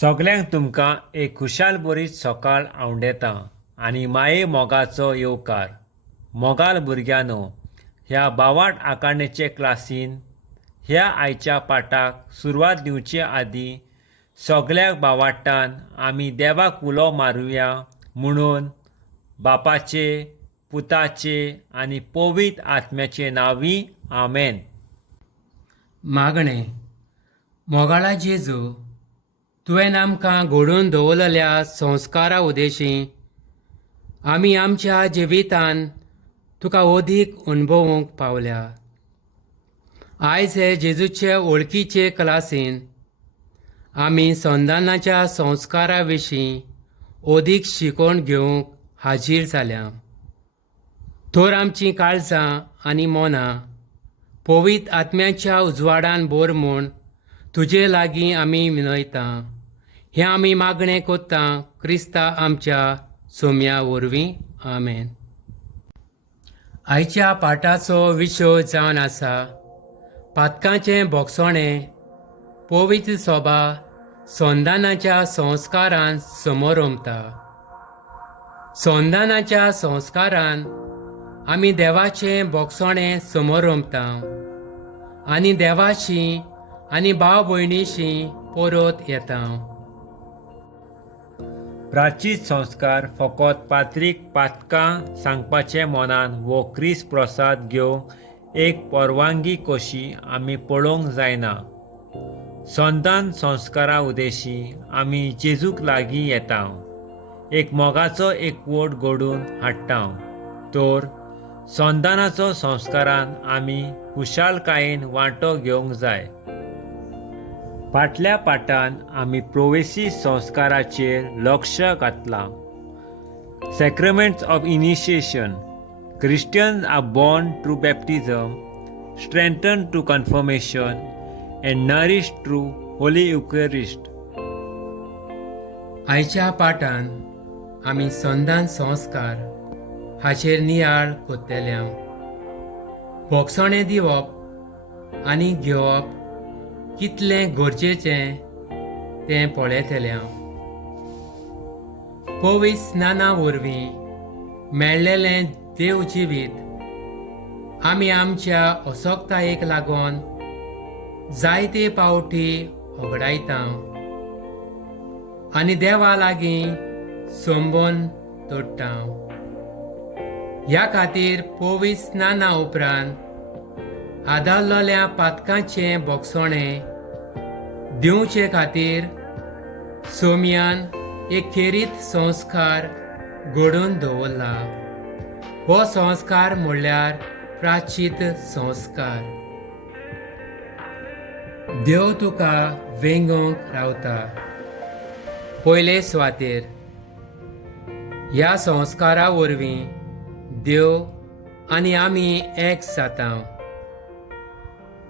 सगल्यांक तुमकां एक खुशाल बरी सकाळ आवडेता आनी माये मोगाचो येवकार. मोगाल भुरग्यानो, ह्या बावाट आकारणेचे क्लासीन ह्या आयच्या पाठाक सुरवात दिवचे आदीं सगळ्याक बावाटान आमी देवाक उलो मारुया म्हणून बापाचे, पुताचे आनी पवित्र आत्म्याचे नांवी आमेन. मागणें. मोगाळा जेजू, तुवें आमकां घडोवन दवरलेल्या संस्कारा उदेशीं आमी आमच्या जिवितान तुका अदीक अणभवूंक पावल्या. आयज हे जेजूचे वळखीचे क्लासीन आमी संदानाच्या संस्कारा विशीं अदीक शिकोवण घेवंक हाजीर जाल्या. तर आमचीं काळजां आनी मनां पवित्र आत्म्याच्या उजवाडान भर म्हूण तुजे लागीं आमी विनयता. हें आमी मागणें कोत्ता क्रिस्ता आमच्या सोम्या वरवीं. आमेन. आयच्या पाठाचो विशय जावन आसा पातकांचें भोगसणें पवित्र सभा संदानाच्या संस्कारान समोर रमता. संदानाच्या संस्कारान आमी देवाचें भोगसणें समोर रमता आनी देवाची आनी भाव भयणीशी परत येता. प्राचीन संस्कार फकत पात्रीक पातकां सांगपाचे मनान वो क्रिस प्रसाद घेवंक एक परवानगी कशी आमी पळोवंक जायना. संदान संस्कारा उदेशी आमी जेजूक लागीं येता, एक मोगाचो एकवट घडोवन हाडटा. तर संदानाचो संस्कारान आमी खुशालकायेन वांटो घेवंक जाय. फाटल्या पाठांत आमी प्रवेशी संस्काराचेर लक्ष घातलां. Sacraments of initiation. Christians are born through baptism, strengthened through confirmation, and nourished through Holy Eucharist. आयच्या पाठान आमी संदान संस्कार हाचेर नियाळ कोत्तेल्या. भोगसणें दिवप आनी घेवप कितलें गरजेचें तें पळयतल्या. पवित्र स्नाना वरवीं मेळ्ळेलें देव जिवीत आमी आमच्या अशोकतायेक लागून जायते फावटी होगडायता आनी देवा लागीं संबंद तोडटा. ह्या खातीर पवित्र स्नाना उपरांत आदारलोल्या पातकांचें भोगसणें दिवचे खातीर सोम्यान एक खेरीत संस्कार घडोवन दवरला. हो संस्कार म्हणल्यार प्राचीत संस्कार. देव तुका वेंगोंक रावता. पयले सुवातेर ह्या संस्कारा वरवीं देव आनी आमी एक जाता.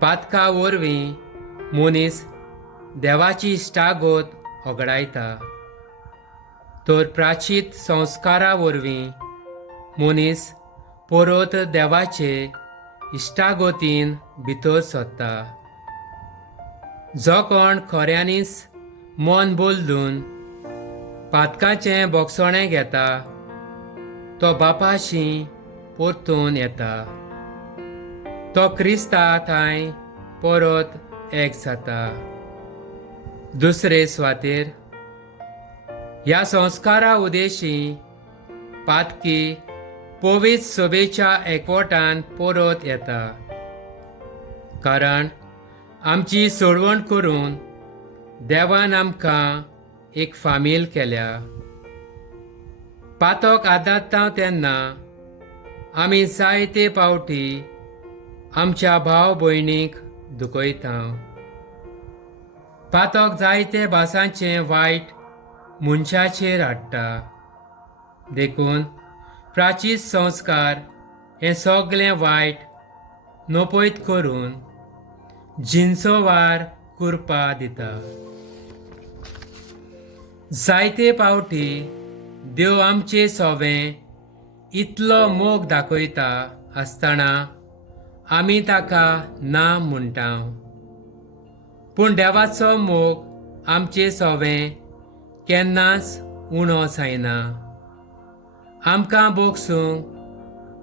पातका वरवीं मनीस देवाची इश्टागत होगडायता. तर प्राचीत संस्कारा वरवीं मनीस परत देवाचे इश्टागतीन भितर सरता. जो कोण खऱ्यांनीच मन बोल्दून पातकाचें भोगसणें घेता तो बापाशी परतून येता. तो क्रिस्ता थंय परत एक जाता. दुसरे सुवातेर ह्या संस्कारा उदेशी पातकी पवित्र सभेच्या एकवटान परत येता. कारण आमची सोडवण करून देवान आमकां एक फामील केल्या. पातोक आदारता तेन्ना आमी जायते फावटी आमच्या भाव भयणीक दुखयता. पातोक जायते भासांचें वायट मनशाचेर हाडटा. देखून प्राचीन संस्कार हें सगळें वायट नपयत करून जिनचो वार करपा दिता. जायते फावटी देव आमचे सोबें इतलो मोग दाखयता आसतना आमी ताका ना म्हणटा. पूण देवाचो मोग आमचें सोवें केन्नाच उणो जायना. आमकां बोगसूंक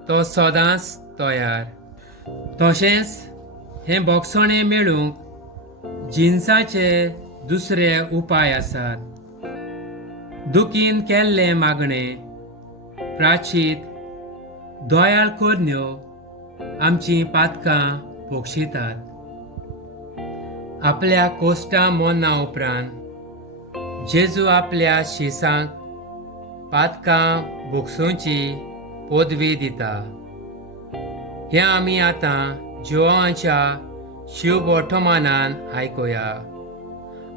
तो सदांच तयार. तशेंच हें बोगसणें मेळूंक जिन्साचे दुसरे उपाय आसात. दुखीन केल्लें मागणें, प्राचीत, दोयाळ कोरन्यो आमचीं पातकां पोगशितात. आपल्या कोश्टां मोन्ना उपरांत जेजू आपल्या शिसांक पातकां भोगसूंची पदवी दिता. हें आमी आतां जिवोवाच्या शिव वर्तमानान आयकुया.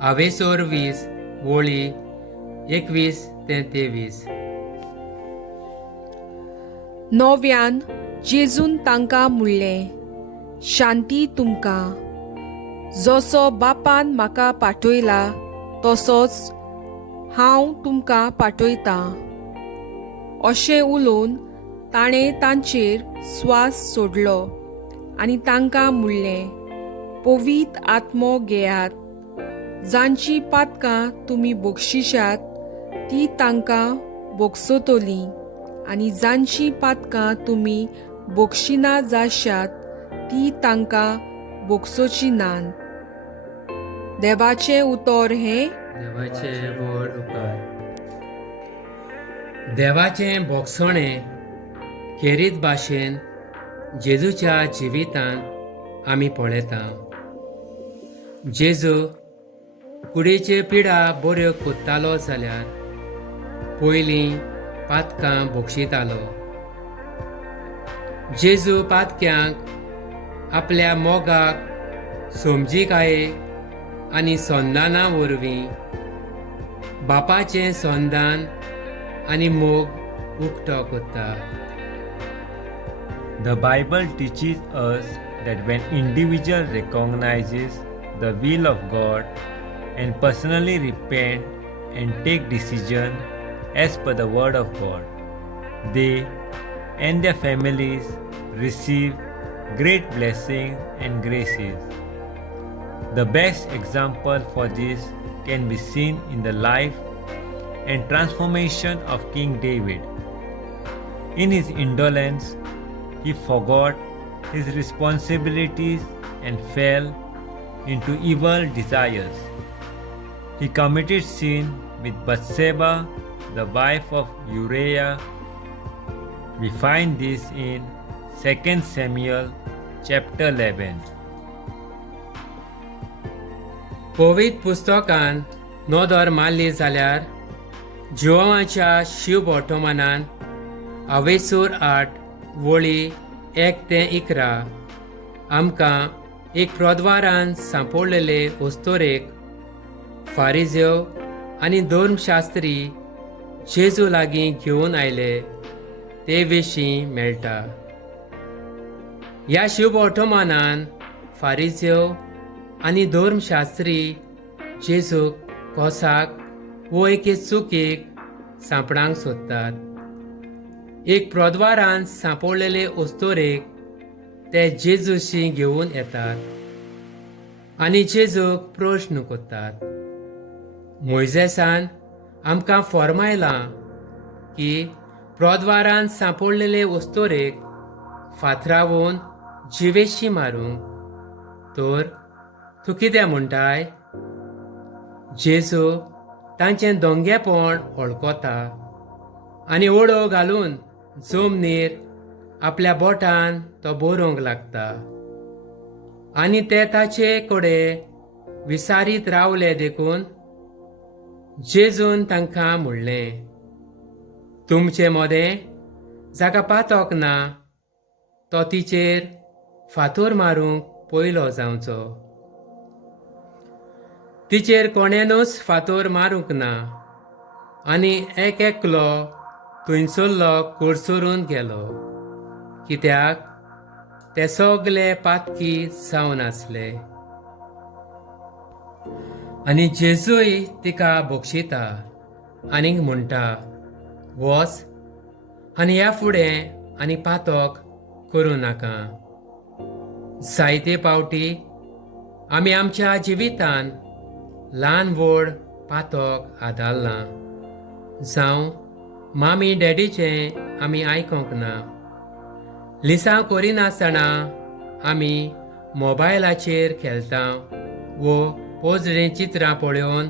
आवेसोर 20 वळी 21 ते 23. नव्यान जेजून तांकां म्हणलें, शांती तुमकां. जसो बापान म्हाका पाठयला तसोच हांव तुमकां पाठयतां. अशें उलोवन ताणें तांचेर स्वास सोडलो आनी तांकां म्हणलें, पवित्र आत्मो घेयात. जांची पातकां तुमी बोगशिशात ती तांकां बोगसोतली आनी जांची पातकां तुमी बोगशिना जाशात ती तांकां बोगसोची नान. देवाचें उतर हें. देवाचें व्हड उपकार. देवाचें बोगसणें खेरीत भाशेन जेजूच्या जिवितांत आमी पळयता. जेजू कुडीचे पिडा बऱ्यो कोत्तालो जाल्यार पयलीं पातकां बोगशितालो. जेजू पातक्यांक आपल्या मोगाक समजीकाये आनी संदाना वरवीं बापाचें संदान आनी मोग उक्तो कोत्ता. The Bible teaches us that when individual recognizes the will of God and personally repent and take decision as per the word of God, they and their families receive great blessings and graces. The best example for this can be seen in the life and transformation of King David. In his indolence, he forgot his responsibilities and fell into evil desires. He committed sin with Bathsheba, the wife of Uriah. We find this in 2 Samuel chapter 11. पवित्र पुस्तकान नोदर मारली जाल्यार जिवोवाच्या शिव वर्तमानान आवेसोर 8 वळी 1 ते 11 आमकां एक प्रद्वारान सांपडलेले ओस्तोरेक फारिजेव आनी धर्मशास्त्री जेजू लागीं घेवन आयले ते विशीं मेळटा. ह्या शिव वर्तमानान फारिजेव आनी धर्मशास्त्री जेजूक कोसाक वो एके चुकीक सांपडांक सोदतात. एक प्रद्वारान सांपडलेले ओस्तोरेक ते जेजूशी घेवन येतात आनी जेजूक प्रश्न कोत्तात. मोइजेसान आमकां फर्मायलां की प्रद्वारान सांपडलेले ओस्तोरेक फातरावून जिवेशी मारूंक. तर तूं कितें म्हणटाय? जेजू तांचें दोंगेपण वळखता आनी ओडो घालून जमनीर आपल्या बोटान तो बरोवंक लागता. आनी ते ताचे कडेन विचारीत रावले देखून जेजून तांकां म्हणलें, तुमचें मोदें जाका पातोक ना तो तिचेर फातोर मारूंक पयलो जावचो. तिचेर कोणेनूच फातोर मारूंक ना आनी एक एकलो थंयसरलो कोडसरून गेलो, कित्याक ते सगळे पातकी जावन आसले. आनी जेजूय तिका बोगशिता आनीक म्हणटा, वच आनी ह्या फुडें आनी पातोक करूं नाका. जायते पावटी आमी आमच्या जिवितान ल्हान व्हड पातोक आदारला जावं मामी डॅडीचें आमी आयकोंक ना. लिसांव करिनासतना आमी मोबायलाचेर खेळटा वो पोजडें चित्रां पळोवन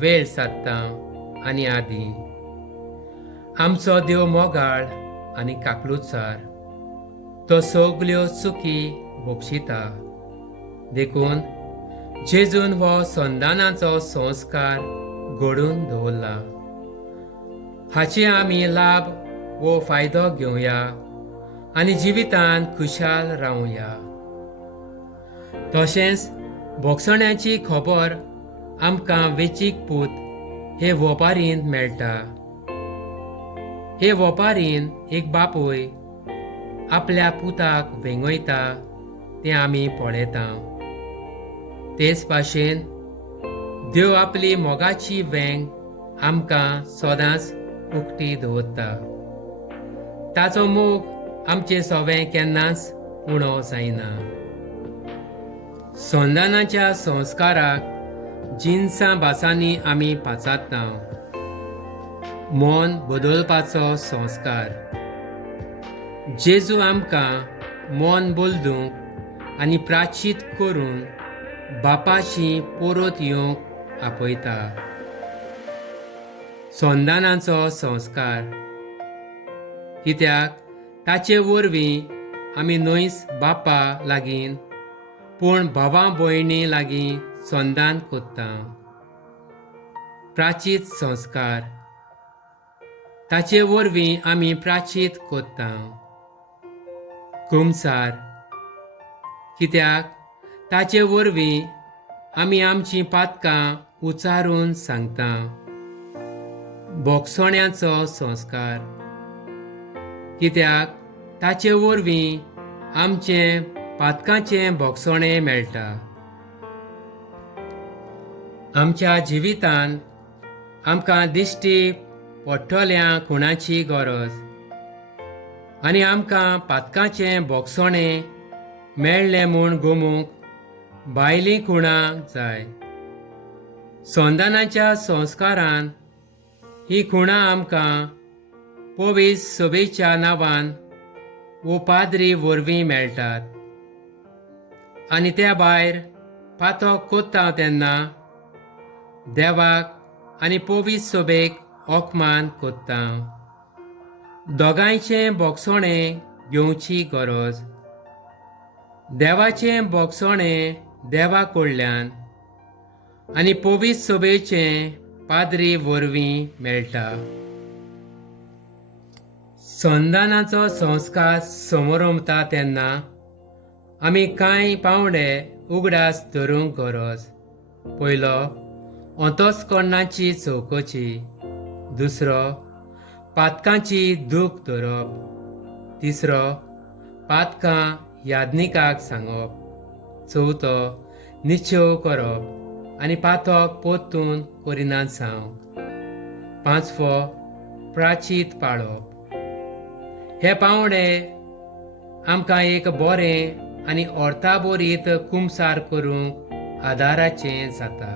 वेळ सारता आनी आदी. आमचो देव मोगाळ आनी काकलुचार, तो सगल्यो चुकी बक्षिता. देखून जेजून हो संदानाचो संस्कार घडोवन दवरला. हाचे आमी लाभ वो फायदो घेवया आनी जिवितांत खुशाल रावया. तशेंच भोगसण्याची खबर आमकां वेंचीक पूत हे वोपारीन मेळटा. हे वोपारीन एक बापूय आपल्या पुताक वेंगयता तें आमी पळयता. तेच भाशेन देव आपली मोगाची वेंग आमकां सदांच उक्ती दवरता. ताचो मोग आमचें सोवें केन्नाच उणो जायना. संदानाच्या संस्काराक जिन्सां भासांनी आमी पाचारता. मन बदलपाचो संस्कार. जेजू आमकां मन बदलूंक आनी प्राचीत करून बापाची परत येवंक आपयता. संदानाचो संस्कार कित्याक ताचे वरवीं आमी न्हयच बापा लागीं पूण भावां भयणी लागीं संदान कोत्ता. प्राचीत संस्कार ताचे वरवीं आमी प्राचीत कोत्ता. कुमसार कित्याक ताचे वरवीं आमी आमचीं पातकां उचारून सांगता. भोगसण्याचो संस्कार कित्याक ताचे वरवीं आमचें पातकांचें भोगसणें मेळटा. आमच्या जिवितांत आमकां दिश्टी पडटल्या खुणाची गरज आनी आमकां पातकांचें भोगसणें मेळ्ळें म्हूण गमूंक भायलीं खुणां जाय. संदानाच्या संस्कारान ही खुणां आमकां पवित्र सभेच्या नांवान वो पाद्री वरवीं मेळटात. आनी त्या भायर पातोक कोत्ता तेन्ना देवाक आनी पवित्र सभेक ओकमान कोत्ता. दोगांयचें भोगसणें घेवची गरज. देवाचें भोगसणें देवा कडल्यान आनी पवित्र सभेचें पाद्री वरवीं मेळटा. संदानाचो संस्कार समोरमता तेन्ना आमी कांय पावंडे उगडास धरूंक गरज. पयलो अंतस्करणाची चवकशी. दुसरो पातकांची दूख धरप. तिसरो पातकां यादनिकाक सांगप. चवथो निश्चय करप आनी पातक परतून करिनात जावंक. पांचवो प्राचीत पाळप. हे पावंडे आमकां एक बरें आनी अर्थाबरीत कुमसार करूंक आदाराचें जाता.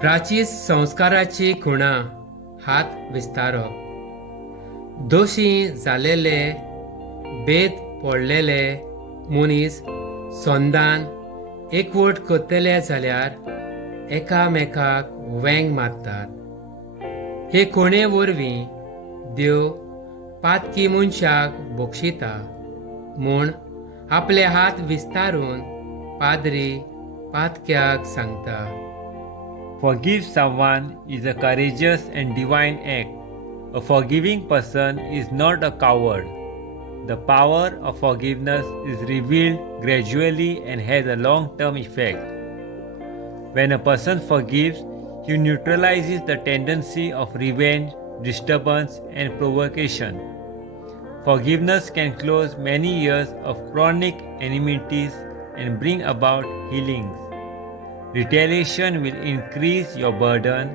प्राचीत संस्काराची खुणां हात विस्तारप. दोशी जालेले भेद पडलेले मनीस संदान एकवट करतले जाल्यार एकामेकाक वेंग मारतात. हे खुणे वरवीं देव पातकी मनशाक बक्षिता म्हूण आपले हात विस्तारून पाद्री पातक्याक सांगता. Forgive someone is a courageous and divine act. A forgiving person is not a coward. The power of forgiveness is revealed gradually and has a long-term effect. When a person forgives, he neutralizes the tendency of revenge, disturbance, and provocation. Forgiveness can close many years of chronic enmities and bring about healings. Retaliation will increase your burden.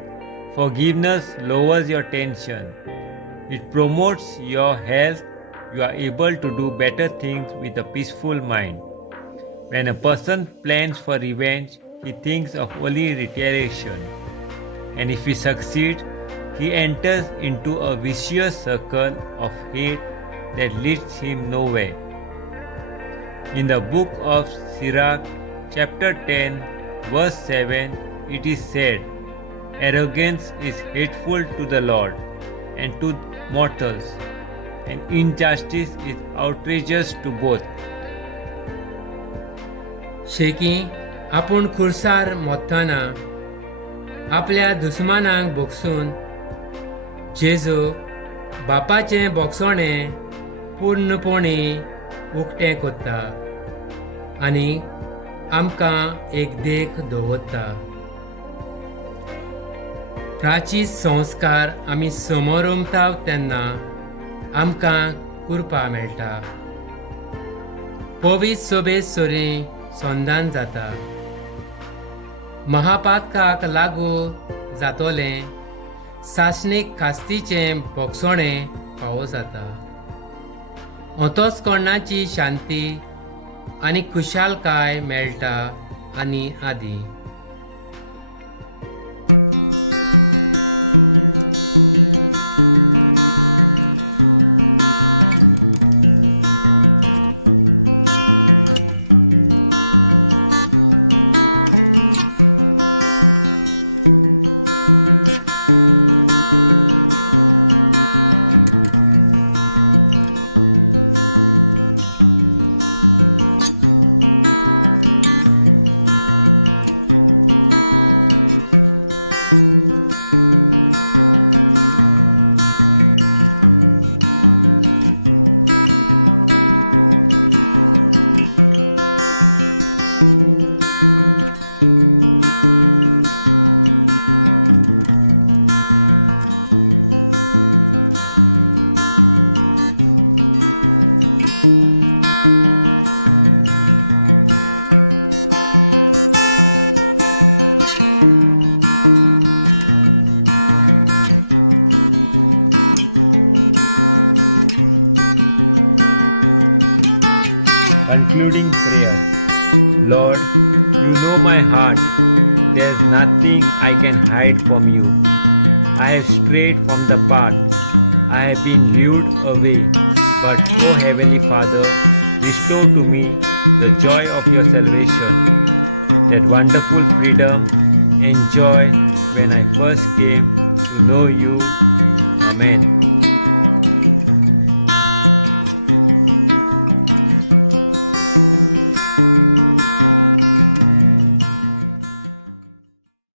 Forgiveness lowers your tension. It promotes your health. You are able to do better things with a peaceful mind. When a person plans for revenge, he thinks of only retaliation. And if he succeeds, he enters into a vicious circle of hate that leads him nowhere. In the book of Sirach, chapter 10, verse 7, it is said, "Arrogance is hateful to the Lord and to mortals, and injustice is outrageous to both." शेकी आपूण खुर्सार मोत्ताना आपल्या दुस्मानांक बोगसून जेजू बापाचें बोगसोणें पूर्णपणी उक्तें कोत्ता आनी आमकां एक देख दवरता. राची संस्कार आमी समोर उमताव तेन्ना आमकां करपा मेळटा. पवीत सोबेत सोरी संदान जाता. महापातकाक लागू जातोलें सासणीक खास्तीचें बोगसोणें फावो जाता. ओतोच कोणाची शांती आनी खुशालकाय मेळटा आनी आदी. my heart, there's nothing I can hide from you. I have strayed from the path, I have been lured away, but O Heavenly Father, restore to me the joy of your salvation.